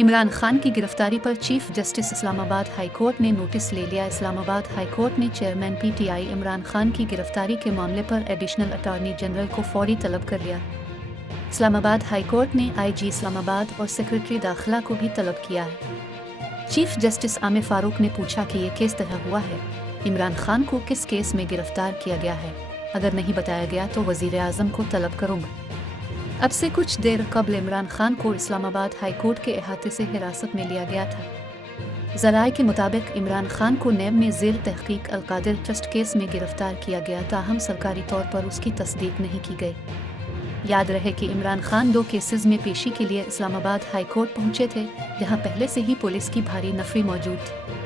इमरान खान की गिरफ्तारी पर chief justice Islamabad high court ने नोटिस ले लिया। इस्लामाबाद हाई कोर्ट ने चेयरमैन पीटीआई इमरान खान की गिरफ्तारी के मामले पर एडिशनल अटॉर्नी जनरल को फौरी तलब कर लिया। इस्लामाबाद हाई कोर्ट ने आईजी इस्लामाबाद और सेक्रेटरी दाखिला को भी तलब किया है। चीफ जस्टिस आमिर फारूक ने पूछा कि ये किस तरह हुआ है, इमरान खान को किस केस में गिरफ्तार किया गया है, अगर नहीं बताया गया तो वजीर आजम को तलब करूंगा। अब से कुछ देर कबल इमरान खान को इस्लामाबाद हाई कोर्ट के अहाते से हिरासत में लिया गया था। ज़राए के मुताबिक इमरान खान को नैब में ज़ेर तहकीक अलकादिर ट्रस्ट केस में गिरफ्तार किया गया, ताहम सरकारी तौर पर उसकी तस्दीक नहीं की गई। याद रहे कि इमरान खान 2 केसेस में पेशी के लिए इस्लामाबाद हाई कोर्ट पहुंचे थे, जहां पहले से ही पुलिस की भारी नफरी मौजूद थी।